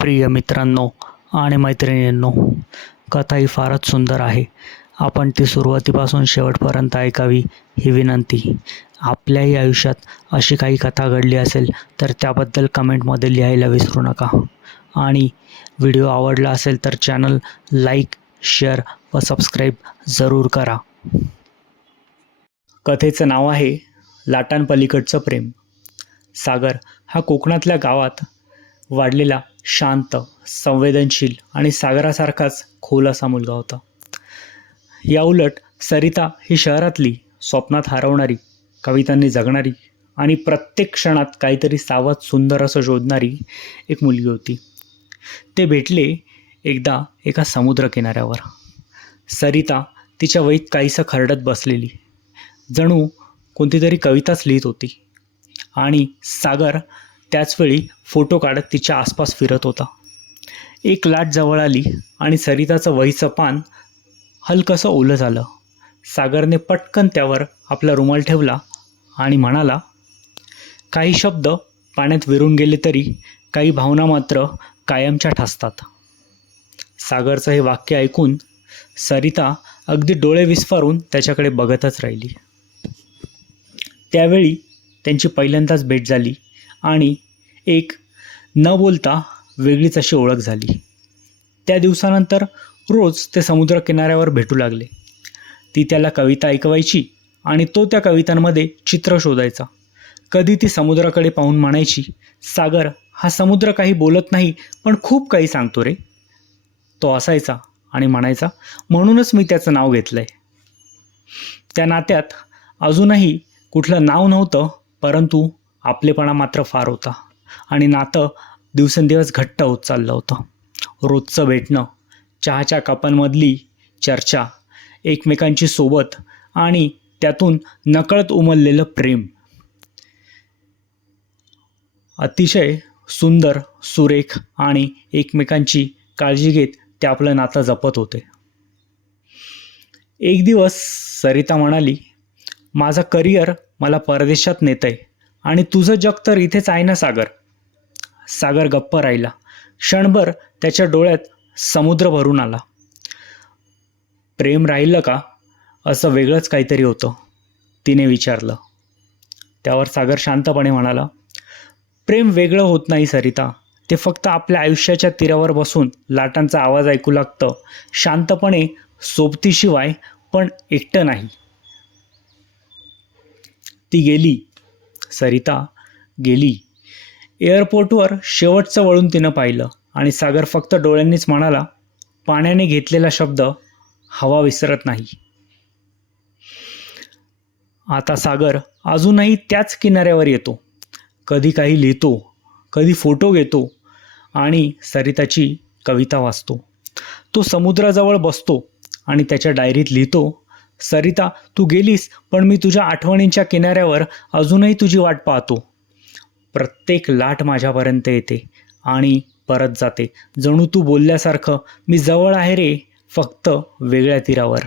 प्रिय मित्रांनो आणि मैत्रिणींनो, कथा ही फारच सुंदर आहे. आपण ती सुरुवातीपासून शेवटपर्यंत ऐकावी ही विनंती. आपल्याही आयुष्यात अशी काही कथा घडली असेल तर त्याबद्दल कमेंटमध्ये लिहायला विसरू नका. आणि व्हिडिओ आवडला असेल तर चॅनल लाईक, शेअर व सबस्क्राईब जरूर करा. कथेचं नाव आहे लाटांपलीकडचं प्रेम. सागर हा कोकणातल्या गावात वाढलेला शांत, संवेदनशील आणि सागरासारखाच खोल असा मुलगा होता. याउलट सरिता ही शहरातली, स्वप्नात हरवणारी, कवितांनी जगणारी आणि प्रत्येक क्षणात काहीतरी सावध सुंदर असं शोधणारी एक मुलगी होती. ते भेटले एकदा एका समुद्रकिनाऱ्यावर. सरिता तिच्या वहीत काहीसं खरडत बसलेली, जणू कोणती तरी कविताच लिहित होती. आणि सागर त्याचवेळी फोटो काढत तिच्या आसपास फिरत होता. एक लाट जवळ आली आणि सरिताचं वहीचं पान हलकंसं ओलं झालं. सागरने पटकन त्यावर आपला रुमाल ठेवला आणि म्हणाला, काही शब्द पाण्यात विरून गेले तरी काही भावना मात्र कायमच्या ठसतात. सागरचं हे वाक्य ऐकून सरिता अगदी डोळे विस्फारून त्याच्याकडे बघतच राहिली. त्यावेळी त्यांची पहिल्यांदाच भेट झाली आणि एक न बोलता वेगळीच अशी ओळख झाली. त्या दिवसानंतर रोज ते समुद्रकिनाऱ्यावर भेटू लागले. ती त्याला कविता ऐकवायची आणि तो त्या कवितांमध्ये चित्र शोधायचा. कधी ती समुद्राकडे पाहून म्हणायची, सागर, हा समुद्र काही बोलत नाही पण खूप काही सांगतो रे. तो असायचा आणि म्हणायचा, म्हणूनच मी त्याचं नाव घेतलंय. त्या नात्यात अजूनही कुठलं नाव नव्हतं, परंतु आपलेपणा मात्र फार होता आणि नातं दिवसेंदिवस घट्ट होत चाललं होतं. रोजचं भेटणं, चहाच्या कपांमधली चर्चा, एकमेकांची सोबत आणि त्यातून नकळत उमललेलं प्रेम. अतिशय सुंदर, सुरेख आणि एकमेकांची काळजी घेत ते आपलं नातं जपत होते. एक दिवस सरिता म्हणाली, माझं करिअर मला परदेशात नेतंय आणि तुझं जग तर इथेच आहे ना सागर. सागर गप्प राहिला. क्षणभर त्याच्या डोळ्यात समुद्र भरून आला. प्रेम राहिलं का, असं वेगळंच काहीतरी होतं, तिने विचारलं. त्यावर सागर शांतपणे म्हणाला, प्रेम वेगळं होत नाही सरिता, ते फक्त आपल्या आयुष्याच्या तीरावर बसून लाटांचा आवाज ऐकू लागतं, शांतपणे, सोबतीशिवाय, पण एकटं नाही. ती गेली. सरिता गेली. एअरपोर्टवर शेवटचं वळून तिनं पाहिलं आणि सागर फक्त डोळ्यांनीच म्हणाला, पाण्याने घेतलेला शब्द हवा विसरत नाही. आता सागर अजूनही त्याच किनाऱ्यावर येतो. कधी काही लिहितो, कधी फोटो घेतो आणि सरिताची कविता वाचतो. तो समुद्राजवळ बसतो आणि त्याच्या डायरीत लिहितो, सरिता, तू गेलीस पण मी तुझ्या आठवणींच्या किनाऱ्यावर अजूनही तुझी वाट पाहतो. प्रत्येक लाट माझ्यापर्यंत येते आणि परत जाते, जणू तू बोलल्यासारखं, मी जवळ आहे रे, फक्त वेगळ्या तीरावर.